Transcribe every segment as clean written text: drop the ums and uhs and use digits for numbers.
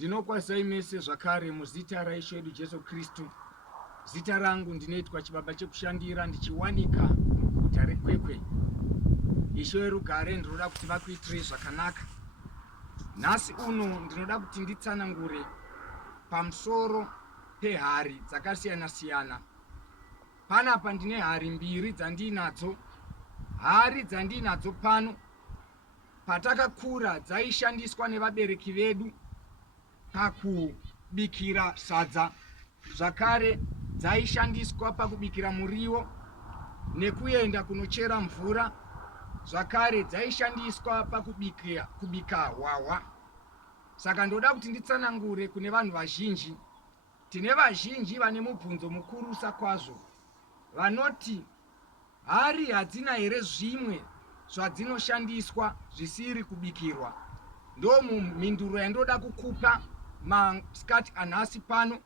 Ndinokwazai mese zvakare muzita raishe wedu Jesu Kristu. Zita rangu ndinoitwa chibaba chekushandira ndichiwanika muguta rekwekwe. Ishe werugare ndinoda kuti vakuitirei zvakanaka. Nhasi uno ndinoda kuti nditsanangure pamusoro pehari dzakasiyana siyana. Panapa ndine hari mbiri dzandinadzo. Hari dzandinadzo pano patakakura dzaishandiswa nevabereki vedu pakubikira sadza, zvakare dzaishandiswa pakubikira muriwo nekuenda kunochera mvura, zvakare dzaishandiswa pakubika hwahwa. Saka ndoda kuti nditsanangure kune vanhu vazhinji. Tine vazhinji vane mubvunzo mukurusa kwazvo vanoti hari hadzina here zvimwe zvadzinoshandiswa zvisiri kubikirwa. Ndo mhinduro yandoda kukupa masikati anhasi pano.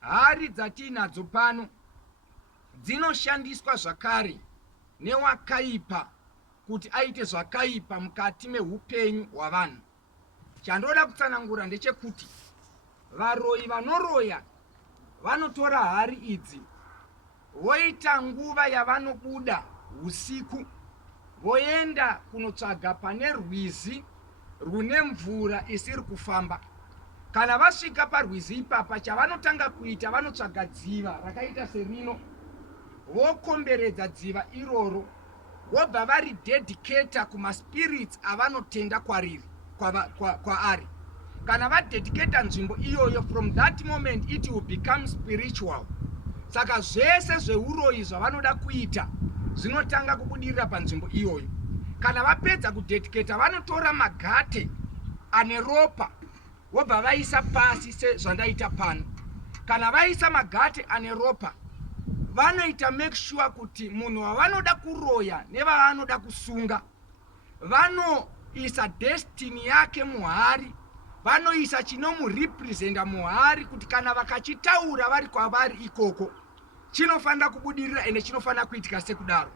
Hari dzatinadzo pano dzinoshandiswa zvakare newakaipa kuti aite zvakaipa mukati mehupenyu hwavanhu. Chandoda kutsanangura ndechekuti varoyi vanoroya vanotora hari idzi voita nguva yavanobuda usiku voenda kunotsvaga pane rwizi rune mvura isiri kufamba. Kana vasvika parwizi ipapa, chavanotanga kuita vanotsvaga dziva rakaita serino, vokomberedza dziva iroro, vobva vari dedicata kumaspirits avanotenda kwaari. Kana vadedicata nzvimbo iyoyo, from that moment it will become spiritual. Saka zvese zveuroyi zvavanoda kuita zvinotanga kubudirira panzvimbo iyoyo. Kana vapedza kudedicata vanotora magate ane ropa vobva vaisa pasi sezvandaita pano. Kana vaisa magate ane ropa vanoita make sure kuti munhu wavanoda kuroya nevavanoda kusunga vanoisa destiny yake muhari, vanoisa chinomurepresenta muhari kuti kana vakachitaura vari kwavari ikoko chinofanira kubudirira ende chinofanira kuitika sekudaro.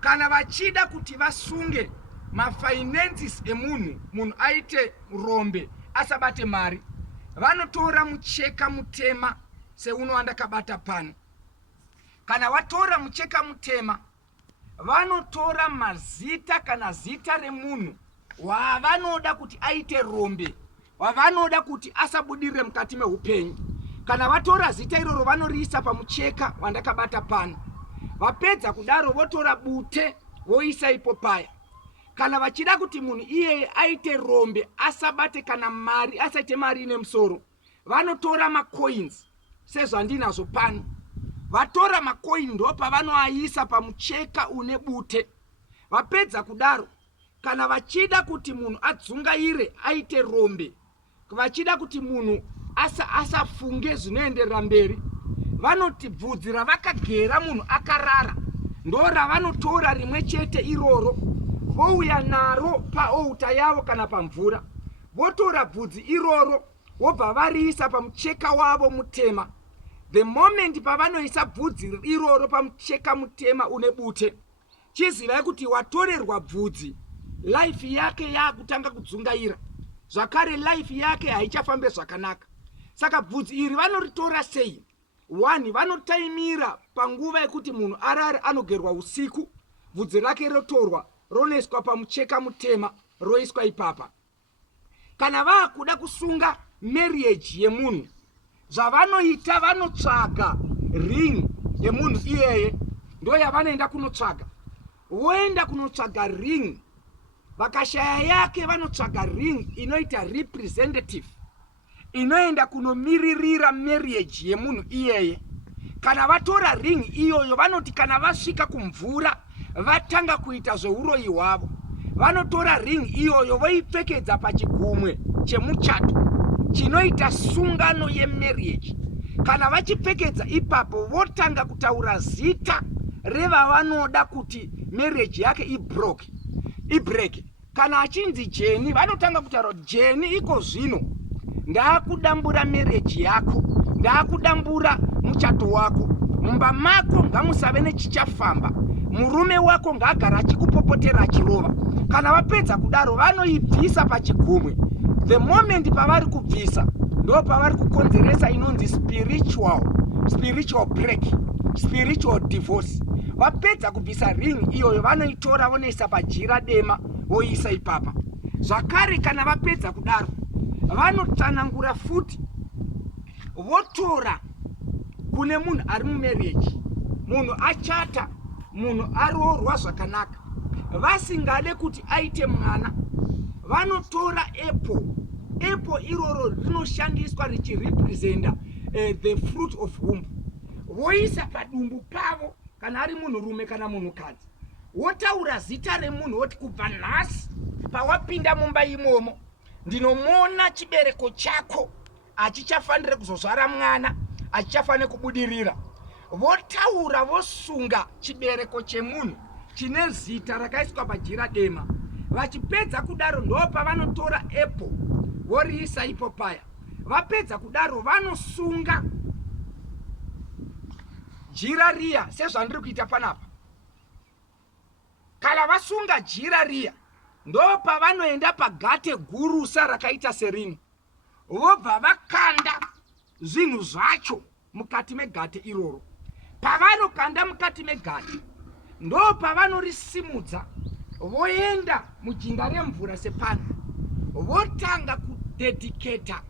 Kana vachida kuti vasunge mafinances emunhu, munhu aite rombe asabate mari, vanotora mucheka mutema seunowandakabata pano. Kana vatora mucheka mutema vanotora mazita kana zita remunhu wavanoda kuti aite rombe, wavanoda kuti asabudirire mukati mehupenyu. Kana vatora zita iroro vanoriisa pamucheka wandakabata pano. Vapedza kudaro votora bute voisa ipo paya. Kana vachida kuti munhu iyeye aite rombe asabate kana mari, asaite mari ine musoro, vanotora macoins sezvandinazvo pano. Vatora macoin ndopa vanoaisa pamucheka une bute. Vapedza kudaro, kana vachida kuti munhu adzungaire aite rombe, vachida kuti munhu asafunge zvinoenderera mberi, vanoti bvudzi ravakagera munhu akarara ndora vanotora rimwe chete iroro vouya naro paouta yavo kana pamvura, votora bvudzi iroro vobva variisa pamucheka wavo mutema. The moment pavanoisa bvudzi iroro pamucheka mutema une bute, chizivai kuti watorerwa bvudzi, life yake yakutanga kudzungaira, zvakare life yake haichafambe zvakanaka. Saka bvudzi iri vanoritora sei? One, vanotaimira panguva yekuti munhu arare anogerwa usiku, bvudzi rake rotorwa ronoiswa pamucheka mutema roiswa ipapa. Kana vakuda kusunga marriage yemunhu, zvavanoita vanotsvaga ring yemunhu iyeye, ndo yavanoenda kunotsvaga. Voenda kunotsvaga ring, vakashaya yake vanotsvaga ring inoita representative, inoenda kunomiririra marriage yemunhu iyeye. Kana vatora ring iyoyo vanoti kana vasvika kumvura vatanga kuita zveuroyi hwavo, vanotora ring iyoyo voipfekedza pachigumwe chemuchato chinoita sungano yemarriage. Kana vachipfekedza ipapo votanga kutaura zita revavanoda kuti marriage yake ibreak. Kana achinzi Jeni vanotanga kutaura Jeni, iko zvino ndakudambura marriage yako, ndakudambura muchato wako, mumba mako ngamusave nechichafamba, murume wako ngaagara achikupopotera achirova. Kana vapedza kudaro vanoibvisa pachigumwe. The moment pavari kubvisa ndo pavari kukonzeresa inonzi spiritual break, spiritual divorce. Vapedza kubvisa ring iyoyo vanoitora vonoisa pajira dema voisa ipapa. Zvakare kana vapedza kudaro vanotsanangura futi votora kune munhu ari mumarriage, munhu achata, munhu aroorwa zvakanaka, vasingade kuti aite mwana, vanotora apple iroro rinoshandiswa richirepresenta the fruit of womb, voisa padumbu pavo kana ari munhurume kana munhukadzi, wotaura zita remunhu woti kubva nhasi pawapinda mumba imomo ndinomona chibereko chako achichafanire kuzozvara mwana, achichafanire kubudirira. Votaura vosunga chibereko chemunhu chine zita rakaiswa pajira dema. Vachipedza kudaro ndo pavanotora apple voriisa ipo paya. Vapedza kudaro vanosunga jira riya sezvandiri kuita panapa. Kana vasunga jira riya ndo pavanoenda pagate gurusa rakaita serino, vobva vakanda zvinhu zvacho mukati megate iroro. Pavanokanda mukati megate ndo pavanorisimudza voenda mujinga remvura sepano, votanga kudediketa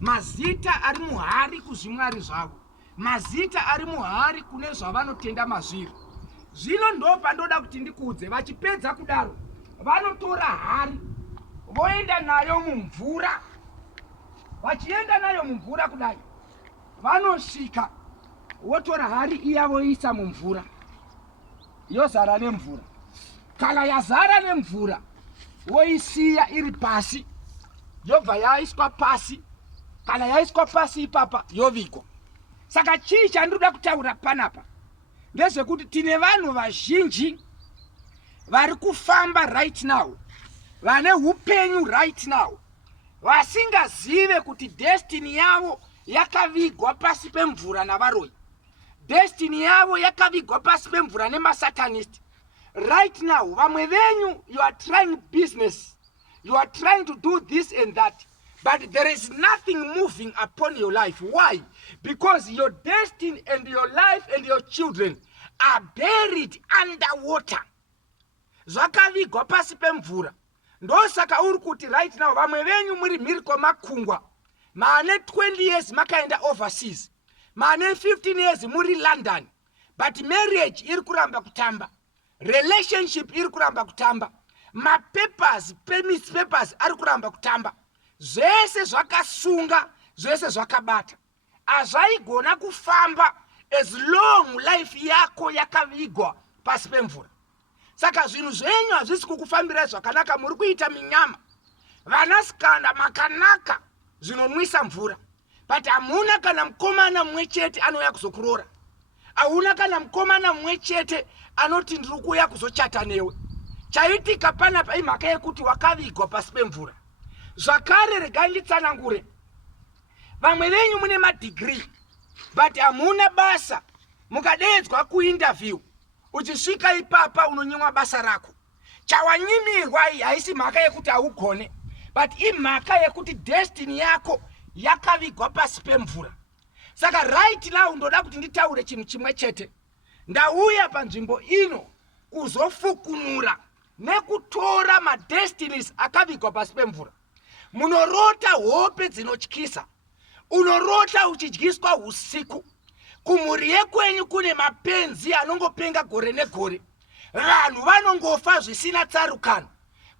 mazita ari muhari kuzvimwari zvavo, mazita ari muhari kune zvavanotenda mazviri. Zvino ndo pandoda kuti ndikuudze, vachipedza kudaro vanotora hari voenda nayo mumvura. Vachienda nayo mumvura kudai vanosvika votora hari iya voisa mumvura yozara nemvura. Kana yazara nemvura voisiya iri pasi, yobva yaiswa pasi. Kana yaiswa pasi ipapa yovigwa. Saka chii chandinoda kutaura panapa ndezvekuti tine vanhu vazhinji vari kufamba right now, vane upenyu right now, vasingazive kuti destiny yavo yakavigwa pasi pemvura navaroi. Destiny yavo yakavigwa pasi pemvura nemasatanisti. Right now, vamwe venyu, you are trying business, you are trying to do this and that, but there is nothing moving upon your life. Why? Because your destiny and your life and your children are buried underwater. Zvakavigwa pasi pemvura. Ndosaka uri kuti right now vamwe venyu muri mhiri kwemakungwa, mane 20 years makaenda overseas, mane 15 years muri London, but marriage iri kuramba kutamba, relationship iri kuramba kutamba, mapapers, permits papers ari kuramba kutamba. Zvese zvakasunga, zvese zvakabata. Hazvaigona kufamba as long life yako yakavigwa pasi pemvura. Saka zvinhu zvenyu hazvisi kukufambira zvakanaka, muri kuita minyama. Vanasikana makanaka zvinonwisa mvura, but hamuna kana mukomana mumwe chete anouya kuzokuroora. Hauna kana mukomana mumwe chete anoti ndiri kuuya kuzochata newe. Chaitika panapa imhaka yekuti wakavigwa pasi pemvura. Zvakare regai nditsanangure, vamwe venyu mune madegree but hamuna basa, mukadeedzwa kuinterview, uchisvika ipapa unonyimwa basa rako. Chawanyimirwa iyi haisi mhaka yekuti haugone, but imhaka yekuti destiny yako yakavigwa pasi pemvura. Saka right now ndoda kuti nditaure chinhu chimwe chete. Ndauya panzvimbo ino kuzofukunura nekutora madestinies akavigwa pasi pemvura. Munorota hope dzinotyisa, unorota uchidyiswa usiku. Kumhuri yekwenyu kune mapenzi anongopenga gore negore, vanhu vanongofa zvisina tsarukano.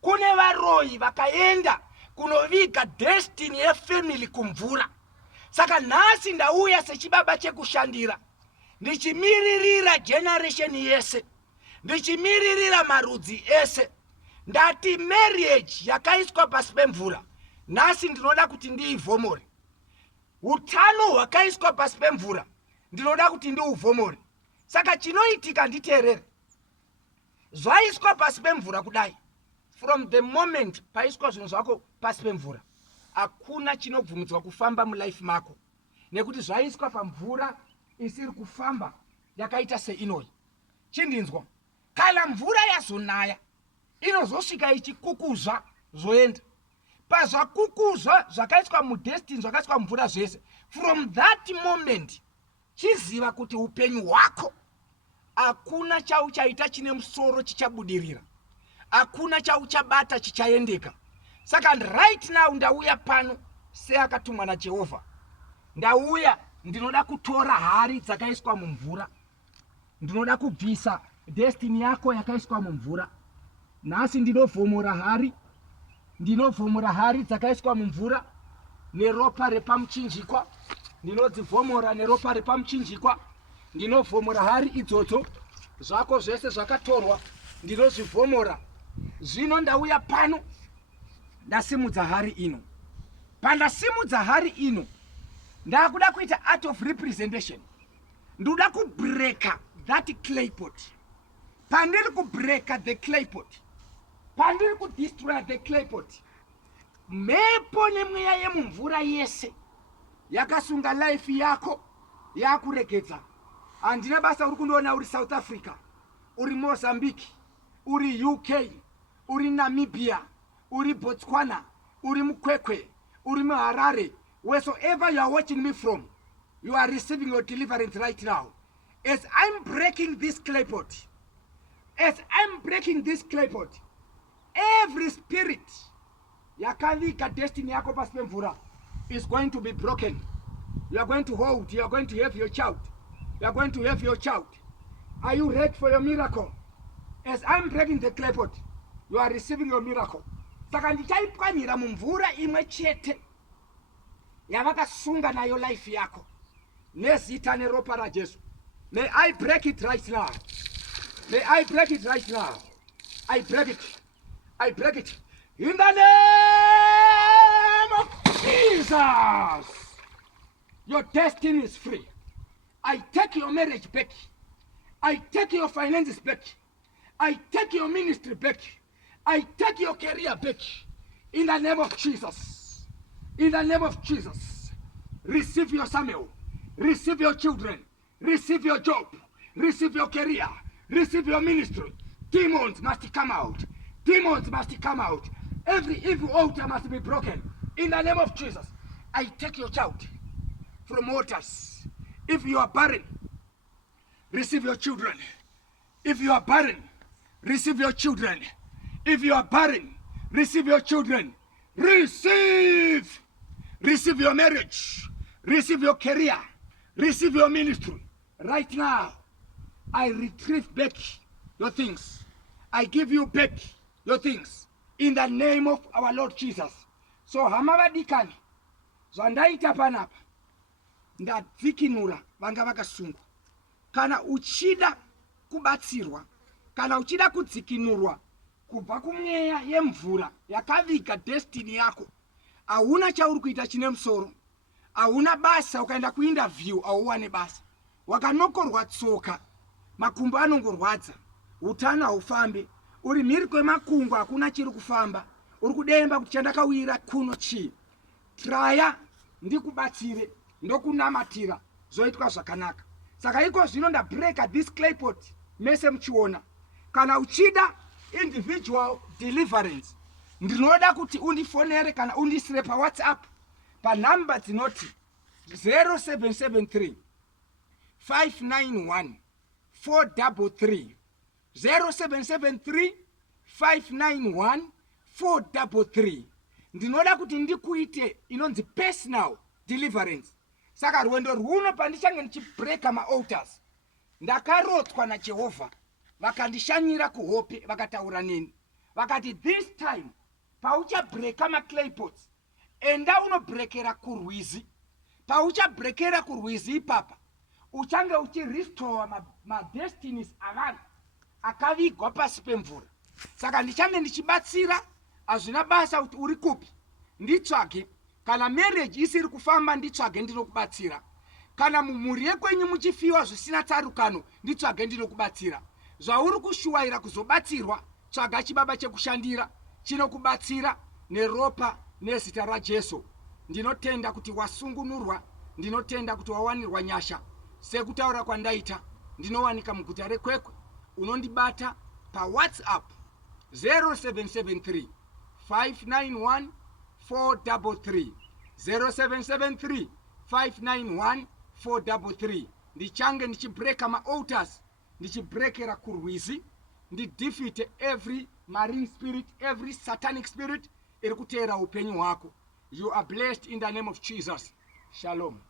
Kune varoi vakaenda kunoviga destiny yefamily kumvura. Saka nhasi ndauya sechibaba chekushandira, ndichimiririra generation yese, ndichimiririra marudzi ese. Ndati marriage yakaiswa pasi pemvura, nhasi ndinoda kuti ndiivhomore. Utano hwakaiswa pasi pemvura, ndinoda kuti ndiuvhomore. Saka chinoitika nditeerere. Zvaiswa pasi pemvura kudai, from the moment paiswa zvinhu zvako pasi pemvura, hakuna chinobvumidzwa kufamba mulife mako, nekuti zvaiswa pamvura isiri kufamba yakaita seinoyi. Chindinzwa, kana mvura yazonaya inozosvika ichikukuzva zvoenda, pazvakukuzva zvakaiswa mudestiny, zvakaiswa mumvura zvese, from that moment chiziva kuti upenyu hwako hakuna chauchaita chine musoro chichabudirira, hakuna chauchabata chichaendeka. Saka right now ndauya pano seakatumwa naJehovha. Ndauya ndinoda kutora hari dzakaiswa mumvura, ndinoda kubvisa destiny yako yakaiswa mumvura. Nhasi ndinovhomora hari, ndinovhomora hari dzakaiswa mumvura neropa repamuchinjikwa, ndinodzivhomora neropa repamuchinjikwa, ndinovhomora hari idzodzo zvako zvese zvakatorwa, ndinozvivhomora. Zvino ndauya pano ndasimudza hari ino. Pandasimudza hari ino, ndakuda kuita art of representation. Ndoda kubreaka that clay pot. Pandiri kubreaka the clay pot, pandiri kudestroya the clay pot, mhepo nemweya yemumvura yese yakasunga life yako yakuregedza. Handina basa uri kundoona uri South Africa, uri Mozambique, uri UK, uri Namibia, uri Botswana, uri Mukwekwe, uri Harare, wheresoever you are watching me from, you are receiving your deliverance right now. As I'm breaking this clay pot, as I'm breaking this clay pot, every spirit yakavika destiny yako pasi pemvura is going to be broken. You are going to hold, you are going to have your child. You are going to have your child. Are you ready for your miracle? As I'm breaking the clay pot, you are receiving your miracle. Saka ndichaipwanyira mumvura imwe chete yavakasunga nayo life yako nezita neropa raJesu. May I break it right now. May I break it right now. I break it. I break it. In the name of Jesus. Your destiny is free. I take your marriage back. I take your finances back. I take your ministry back. I take your career back. In the name of Jesus. In the name of Jesus. Receive your Samuel. Receive your children. Receive your job. Receive your career. Receive your ministry. Demons must come out. Demons must come out. Every evil altar must be broken. In the name of Jesus. I take your child from waters. If you are barren, receive your children. If you are barren, receive your children. If you are barren, receive your children. Receive. Receive your marriage. Receive your career. Receive your ministry. Right now, I retrieve back your things. I give you back your things. In the name of our Lord Jesus. So, hamavadikani, zvandaita panapa, ndadzikinura vanga vakasungwa. Kana uchida kubatsirwa, kana uchida kudzikinurwa kubva kumweya yemvura yakavika destiny yako, hauna chauri kuita chine musoro, hauna basa, ukaenda kuinterview hauwane basa, wakanokorwa tsoka, makumbo anongorwadza, utano haufambi, uri mhiri kwemakungo hakuna chiri kufamba, uri kudemba kuti chandakawira kuno chii, traya ndikubatsire, ndokunamatira, zoitwa zvakanaka. Saka iko zvino ndabreaka this clay pot mese muchiona. Kana uchida individual deliverance, ndinoda kuti undifonere kana undisire pa WhatsApp pa number dzinoti 0773 591 433, 0773 591 433. Ndinoda kuti ndikuite inonzi personal deliverance. Saka rwendo rwuno pandichange ndichibreaka ma-altars, ndakarotswa naJehovha, vakandishanyira kuhope, vakataura neni, vakati this time pauchabreaka ma-clay pots, enda unobreakera kurwizi. Pauchabreakera kurwizi ipapa, uchange uchirestore ma-destinies avanhu akavigwa pasi pemvura. Saka ndichange ndichibatsira, hazvina basa kuti uri kupi, nditsvage. Kana marriage isiri kufamba, nditsvage ndinokubatsira. Kana mumhuri yekwenyu muchifiwa zvisina tsarukano, nditsvage ndinokubatsira. Zvauri kushuwaira kuzobatsirwa, tsvaga chibaba chekushandira chinokubatsira neropa nezita raJesu. Ndinotenda kuti wasungunurwa, ndinotenda kuti wawanirwa nyasha. Sekutaura kwandaita, ndinowanika muguta rekwekwe. Unondibata pa WhatsApp 0773 591 433 0773 591 433 ndichange ndichibreka ma-altars ndichibrekera kurwizi ndidefeate every marine spirit, every satanic spirit iri kuteera upenyu hwako. You are blessed in the name of Jesus. Shalom.